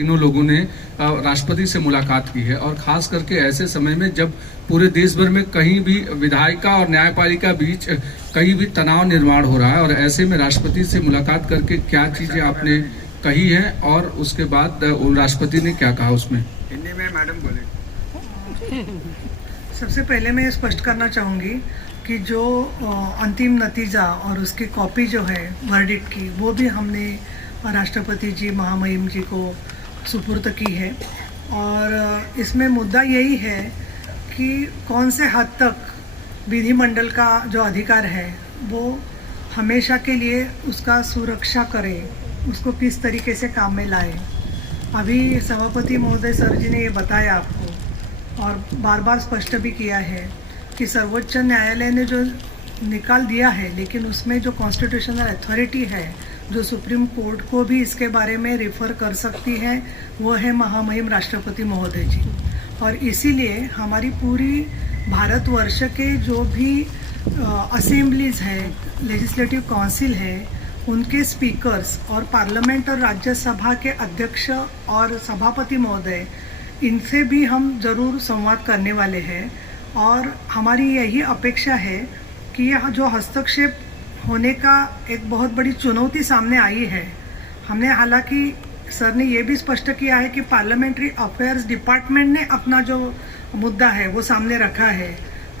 तीनों लोगों ने राष्ट्रपति से मुलाकात की है और खास करके ऐसे समय में जब पूरे देश भर में कहीं भी विधायिका और न्यायपालिका बीच कहीं भी तनाव निर्माण हो रहा है और ऐसे में राष्ट्रपति से मुलाकात करके क्या चीजें आपने कही हैं और उसके बाद राष्ट्रपति ने क्या कहा उसमें? हिंदी में मैडम बोले। सबसे पहले मैं स्पष्ट करना चाहूँगी कि जो अंतिम नतीजा और उसकी कॉपी जो है वर्डिक्ट की वो भी हमने राष्ट्रपति जी महामहिम जी को सुपुर्द की है और इसमें मुद्दा यही है कि कौन से हद तक विधिमंडल का जो अधिकार है वो हमेशा के लिए उसका सुरक्षा करे, उसको किस तरीके से काम में लाए। अभी सभापति महोदय सर जी ने ये बताया आपको और बार बार स्पष्ट भी किया है कि सर्वोच्च न्यायालय ने जो निकाल दिया है लेकिन उसमें जो कॉन्स्टिट्यूशनल अथॉरिटी है जो सुप्रीम कोर्ट को भी इसके बारे में रेफर कर सकती है वो है महामहिम राष्ट्रपति महोदय जी। और इसीलिए हमारी पूरी भारतवर्ष के जो भी असेंबलीज है, लेजिस्लेटिव काउंसिल है, उनके स्पीकर्स और पार्लियामेंट और राज्यसभा के अध्यक्ष और सभापति महोदय, इनसे भी हम ज़रूर संवाद करने वाले हैं और हमारी यही अपेक्षा है कि यह जो हस्तक्षेप होने का एक बहुत बड़ी चुनौती सामने आई है। हमने हालांकि सर ने ये भी स्पष्ट किया है कि पार्लियामेंट्री अफेयर्स डिपार्टमेंट ने अपना जो मुद्दा है वो सामने रखा है।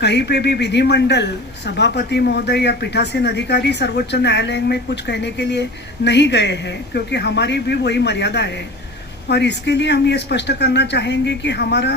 कहीं पे भी विधिमंडल सभापति महोदय या पीठासीन अधिकारी सर्वोच्च न्यायालय में कुछ कहने के लिए नहीं गए हैं क्योंकि हमारी भी वही मर्यादा है। और इसके लिए हम ये स्पष्ट करना चाहेंगे कि हमारा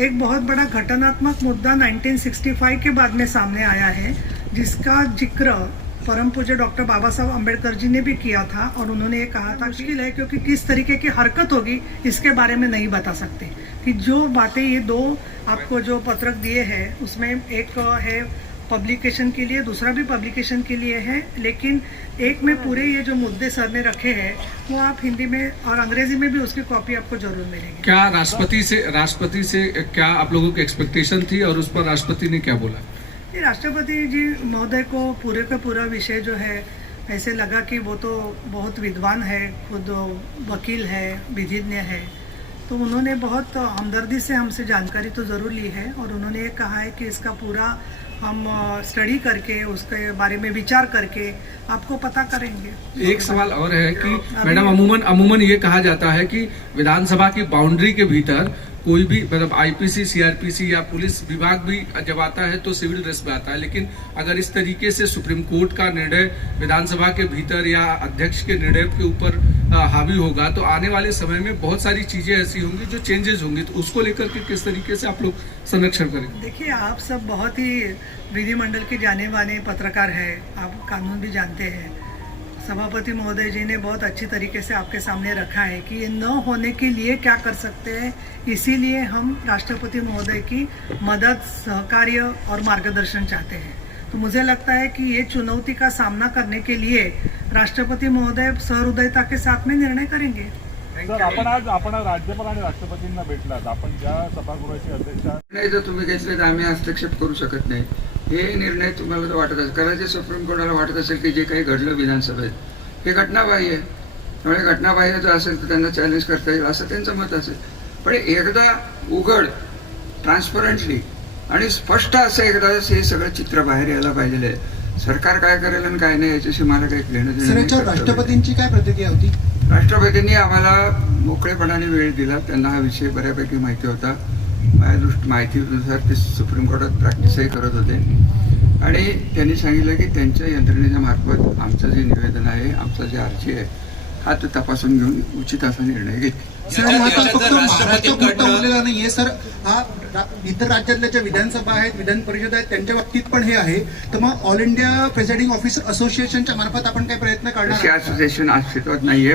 एक बहुत बड़ा घटनात्मक मुद्दा 1965 के बाद में सामने आया है जिसका जिक्र परम पूज्य डॉक्टर बाबा साहब अम्बेडकर जी ने भी किया था और उन्होंने ये कहा था मुश्किल है क्योंकि किस तरीके की हरकत होगी इसके बारे में नहीं बता सकते कि जो बातें ये दो आपको जो पत्रक दिए हैं उसमें एक है पब्लिकेशन के लिए, दूसरा भी पब्लिकेशन के लिए है, लेकिन एक में पूरे ये जो मुद्दे सर ने रखे हैं वो आप हिंदी में और अंग्रेजी में भी उसकी कॉपी आपको जरूर मिलेगी। क्या राष्ट्रपति से क्या आप लोगों की एक्सपेक्टेशन थी और उस पर राष्ट्रपति ने क्या बोला? ये राष्ट्रपति जी महोदय को पूरे का पूरा विषय जो है ऐसे लगा कि वो तो बहुत विद्वान है, खुद वकील है, विधिज्ञ है, तो उन्होंने बहुत हमदर्दी से हमसे जानकारी तो ज़रूर ली है और उन्होंने ये कहा है कि इसका पूरा हम स्टडी करके उसके बारे में विचार करके आपको पता करेंगे। एक सवाल और है कि मैडम अमूमन ये कहा जाता है कि विधानसभा की बाउंड्री के भीतर कोई भी मतलब आईपीसी, सीआरपीसी या पुलिस विभाग भी जब आता है तो सिविल ड्रेस में आता है, लेकिन अगर इस तरीके से सुप्रीम कोर्ट का निर्णय विधानसभा के भीतर या अध्यक्ष के निर्णय के ऊपर हावी होगा तो आने वाले समय में बहुत सारी चीजें ऐसी होंगी जो चेंजेस होंगी, तो उसको लेकर के किस तरीके से आप लोग संरक्षण करेंगे? देखिए, आप सब बहुत ही विधिमंडल के जाने माने पत्रकार है, आप कानून भी जानते हैं। सभापति महोदय जी ने बहुत अच्छी तरीके से आपके सामने रखा है कि ये न होने के लिए क्या कर सकते हैं, इसीलिए हम राष्ट्रपति महोदय की मदद, सहकार्य और मार्गदर्शन चाहते हैं। तो मुझे लगता है कि ये चुनौती का सामना करने के लिए राष्ट्रपति महोदय सहृदयता के साथ में निर्णय करेंगे। सर, आपण राज्यपाल आणि राष्ट्रपतींना भेटलात, आपण ज्या सभागृहाचे अध्यक्ष नाही, जर तुम्ही घेतले तर आम्ही हस्तक्षेप करू शकत नाही। हे निर्णय तुम्हाला तर वाटत असेल, कदाचित सुप्रीम कोर्टाला वाटत असेल की जे काही घडलं विधानसभेत हे घटनाबाह्य आहे, त्यामुळे घटनाबाह्य जर असेल तर त्यांना चॅलेंज करता येईल असं त्यांचं मत असेल। पण एकदा उघड, ट्रान्सपरंटली आणि स्पष्ट असं एकदा हे सगळं चित्र बाहेर यायला पाहिजे। सरकार काय करेल आणि काय नाही याच्याशी मला काही घेणं देणं नाही। राष्ट्रपतींची काय प्रतिक्रिया होती? राष्ट्रपतींनी आम्हाला मोकळेपणाने वेळ दिला, त्यांना हा विषय बऱ्यापैकी माहिती होता। माझ्या माहितीनुसार ते सुप्रीम कोर्टात प्रॅक्टिसही करत होते आणि त्यांनी सांगितलं की त्यांच्या यंत्रणेच्या मार्फत आमचं जे निवेदन आहे, आमचा जे अर्जी आहे हा तो तपासून घेऊन उचित असा निर्णय घेतला। सर, आता फक्त महाराष्ट्रात मुद्दा उरलेला नाहीये सर, हा इतर राज्यातल्या ज्या विधानसभा आहेत, विधान परिषद आहेत त्यांच्या बाबतीत पण हे आहे, तर मग ऑल इंडिया प्रेसिडिंग ऑफिसर असोसिएशनच्या मार्फत आपण काय प्रयत्न करणार? अशी असोसिएशन अस्तित्वात नाहीये।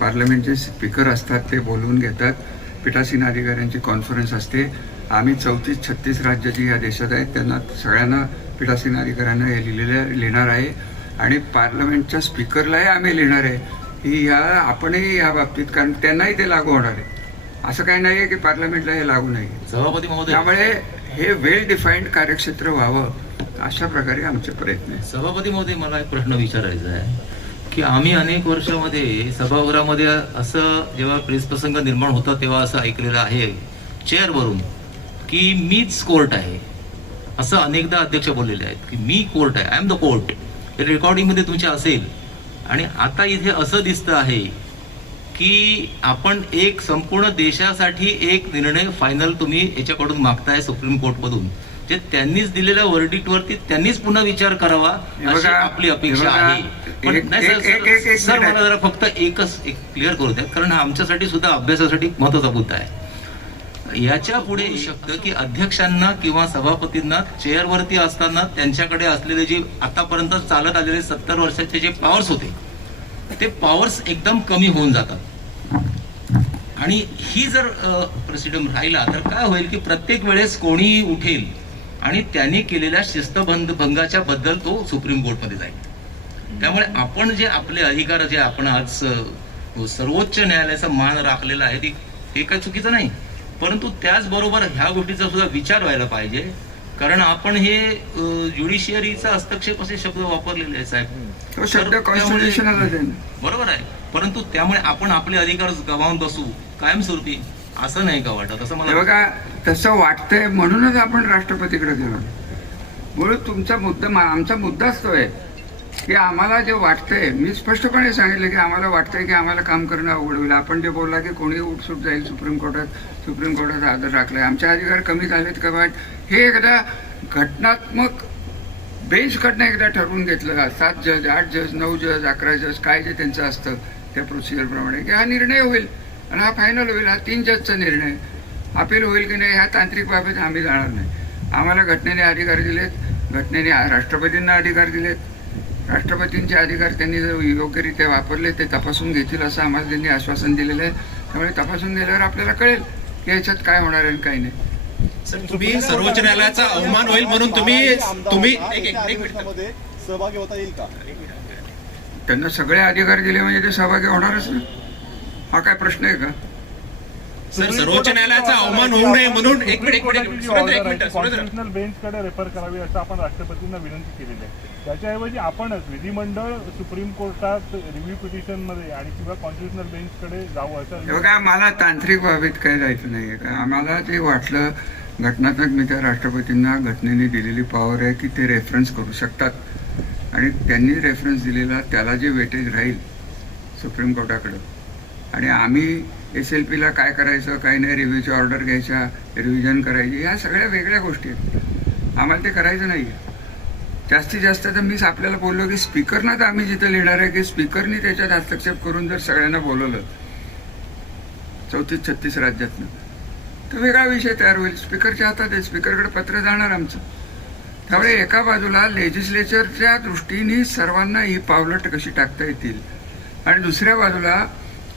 पार्लमेंटचे स्पीकर असतात, ते बोलवून घेतात, पीठासीन अधिकाऱ्यांची कॉन्फरन्स असते। आम्ही 34-36 राज्य जी या देशात आहेत त्यांना सगळ्यांना पीठासीन अधिकाऱ्यांना हे लिहिणार आहे आणि पार्लमेंटच्या स्पीकरलाही आम्ही लिहिणार आहे की आपणही या बाबतीत, कारण त्यांनाही ते लागू होणार आहे। असं काही नाही आहे की पार्लमेंटला हे लागू नाही। सभापती महोदय, त्यामुळे हे वेल डिफाईन्ड कार्यक्षेत्र व्हावं अशा प्रकारे आमचे प्रयत्न आहेत। सभापती महोदय, मला एक प्रश्न विचारायचा आहे की आम्ही अनेक वर्षामध्ये सभागृहामध्ये असं जेव्हा प्रेस प्रसंग निर्माण होता तेव्हा असं ऐकलेलं आहे चेअरवरून की मीच कोर्ट आहे, असं अनेकदा अध्यक्ष बोललेले आहेत की मी कोर्ट आहे, आय एम द कोर्ट. हे रेकॉर्डिंगमध्ये तुमच्या असेल. आणि आता इथे असं दिसतं आहे की आपण एक संपूर्ण देशासाठी एक निर्णय फायनल तुम्ही याच्याकडून मागताय सुप्रीम कोर्टमधून, जे त्यांनीच दिलेल्या वर्डिक्टवरती त्यांनीच पुन्हा विचार करावा अशी आपली अपेक्षा आहे. पण नाही सर, सर मला जरा फक्त एकच क्लिअर करू द्या, कारण हा आमच्यासाठी सुद्धा अभ्यासासाठी महत्वाचा मुद्दा आहे. याच्या पुढे येऊ शकतं की अध्यक्षांना किंवा सभापतींना चेअरवरती असताना त्यांच्याकडे असलेले जे आतापर्यंत चालत आलेले 70 वर्षाचे जे पॉवर्स होते ते पॉवर्स एकदम कमी होऊन जातात. आणि ही जर प्रेसिडंट राहिला तर काय होईल की प्रत्येक वेळेस कोणीही उठेल आणि त्यांनी केलेल्या शिस्तभंगाच्या बद्दल तो सुप्रीम कोर्टमध्ये जाईल. त्यामुळे आपण जे आपले अधिकार जे आपण आज सर्वोच्च न्यायालयाचा मान राखलेला आहे ते काही चुकीचं नाही, परंतु त्याचबरोबर ह्या गोष्टीचा सुद्धा विचार व्हायला पाहिजे. कारण आपण हे ज्युडिशियरीचा हस्तक्षेप असे शब्द वापरलेले आहे साहेब, तो शब्द कॉन्स्टिट्यूशनल आहे. बरोबर आहे, परंतु त्यामुळे आपण आपले अधिकार गमावून बसू कायमस्वरूपी असं नाही का वाटत? असं मला बघा, तसं वाटतंय म्हणूनच आपण राष्ट्रपतीकडे गेलो. म्हणून तुमचा मुद्दा, आमचा मुद्दाच तो आहे की आम्हाला जे वाटतंय, मी स्पष्टपणे सांगितलं की आम्हाला वाटतंय की आम्हाला काम करणं अवघड होईल. आपण जे बोलला की कोणी उठसूट जाईल सुप्रीम कोर्टात आदर राखलाय, आमचे अधिकार कमी झालेत का वाईट, हे एकदा घटनात्मक बेंचकडनं एकदा ठरवून घेतलं. 7 जज, 8 जज, 9 जज, 11 जज, काय जे त्यांचं असतं त्या प्रोसिजरप्रमाणे की हा निर्णय होईल आणि हा फायनल होईल. हा 3 जजचा निर्णय. अपील होईल की नाही ह्या तांत्रिक बाबीत आम्ही जाणार नाही. आम्हाला घटनेने अधिकार दिलेत, घटनेने राष्ट्रपतींना अधिकार दिलेत. राष्ट्रपतींचे अधिकार त्यांनी जर योग्यरित्या वापरले ते तपासून घेतील असं आम्हाला त्यांनी आश्वासन दिलेलं आहे. त्यामुळे तपासून गेल्यावर आपल्याला कळेल की याच्यात काय होणार आहे आणि काही नाही. सर, तुम्ही सर्वोच्च न्यायालयाचा अवमान होईल म्हणून तुम्ही सहभागी होता येईल का? त्यांना सगळे अधिकार दिले म्हणजे ते सहभागी होणारच ना. हा काय प्रश्न आहे का? सर, सर्वोच्च न्यायालयाचा अवमान होऊ नये म्हणून एक मिनिट कॉन्स्टिट्यूशनल बेंचकडे रेफर करावी असं आपण राष्ट्रपतींना विनंती केलेली आहे. त्याच्याऐवजी आपणच विधिमंडळ सुप्रीम कोर्टात रिव्ह्यू पिटिशन मध्ये आणि किंवा कॉन्स्टिट्यूशनल बेंचकडे जावं असं. बघा, मला तांत्रिक बाबीत काही जायचं नाहीये का. आम्हाला ते वाटलं घटनात्मक मी त्या राष्ट्रपतींना घटनेने दिलेली पॉवर आहे की ते रेफरन्स करू शकतात आणि त्यांनी रेफरन्स दिलेला त्याला जे वेटेज राहील सुप्रीम कोर्टाकडं, आणि आम्ही SLPला काय करायचं काय नाही, रिव्ह्यूची ऑर्डर घ्यायच्या, रिव्हिजन करायची, ह्या सगळ्या वेगळ्या गोष्टी आहेत. आम्हाला ते करायचं नाही. जास्तीत जास्त तर मीच आपल्याला बोललो की स्पीकरना तर आम्ही जिथं लिहिणार आहे की स्पीकरनी त्याच्यात हस्तक्षेप करून जर सगळ्यांना बोलवलं 34-36 राज्यातनं तर वेगळा विषय तयार होईल. स्पीकरच्या हातात आहे, स्पीकरकडे पत्र जाणार आमचं. त्यामुळे एका बाजूला लेजिस्लेचरच्या दृष्टीने सर्वांना ही पावलं कशी टाकता येतील आणि दुसऱ्या बाजूला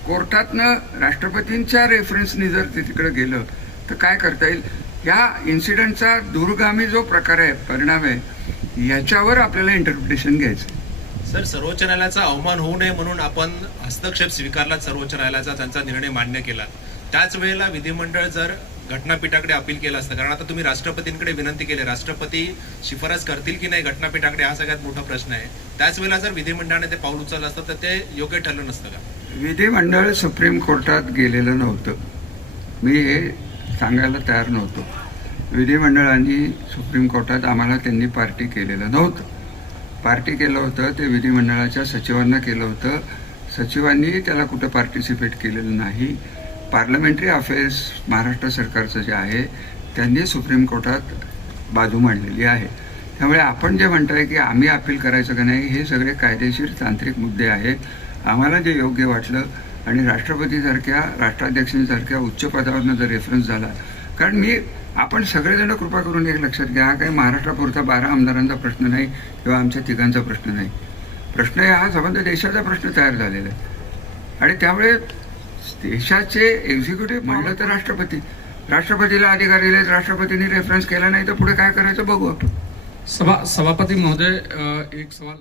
कोर्टातनं राष्ट्रपतींच्या रेफरन्सनी जर ते तिकडे गेलं तर काय करता येईल. या इन्सिडेंटचा दूरगामी जो प्रकार आहे, परिणाम आहे, याच्यावर आपल्याला इंटरप्रिटेशन घ्यायचं. सर, सर्वोच्च न्यायालयाचा अवमान होऊ नये म्हणून आपण हस्तक्षेप स्वीकारला, सर्वोच्च न्यायालयाचा त्यांचा निर्णय मान्य केला. त्याच वेळेला विधिमंडळ जर घटनापीठाकडे अपील केलं असतं, कारण आता तुम्ही राष्ट्रपतींकडे विनंती केली, राष्ट्रपती शिफारस करतील की नाही घटनापीठाकडे हा सगळ्यात मोठा प्रश्न आहे. त्याच वेळेला जर विधिमंडळाने ते पाऊल उचललं असतं तर ते योग्य ठरलं नसतं का? विधिमंडळ सुप्रीम कोर्टात गेलेलं नव्हतं. मी हे सांगायला तयार नव्हतो. विधिमंडळाने सुप्रीम कोर्टात आम्हाला त्यांनी पार्टी केलेलं नव्हतं. पार्टी केलं होतं ते विधिमंडळाच्या सचिवांना केलं होतं. सचिवांनी त्याला कुठं पार्टिसिपेट केलेलं नाही. पार्लमेंटरी अफेअर्स महाराष्ट्र सरकारचं जे आहे त्यांनी सुप्रीम कोर्टात बाजू मांडलेली आहे. त्यामुळे आपण जे म्हणताय की आम्ही अपील करायचं का नाही, हे सगळे कायदेशीर तांत्रिक मुद्दे आहेत. आम्हाला जे योग्य वाटलं आणि राष्ट्रपतीसारख्या, राष्ट्राध्यक्षांसारख्या उच्च पदावरनं जर रेफरन्स झाला, कारण आपण सगळेजण कृपा करून एक लक्षात घ्या, हा काही महाराष्ट्रापुरता 12 आमदारांचा प्रश्न नाही किंवा आमच्या तिघांचा प्रश्न नाही. प्रश्न हा संबंध देशाचा प्रश्न तयार झालेला आहे आणि त्यामुळे देशाचे एक्झिक्युटिव्ह म्हणलं तर राष्ट्रपतीला अधिकार दिलेत, राष्ट्रपतींनी रेफरन्स केला नाही तर पुढे काय करायचं बघू आपण. सभापति महोदय, एक सवाल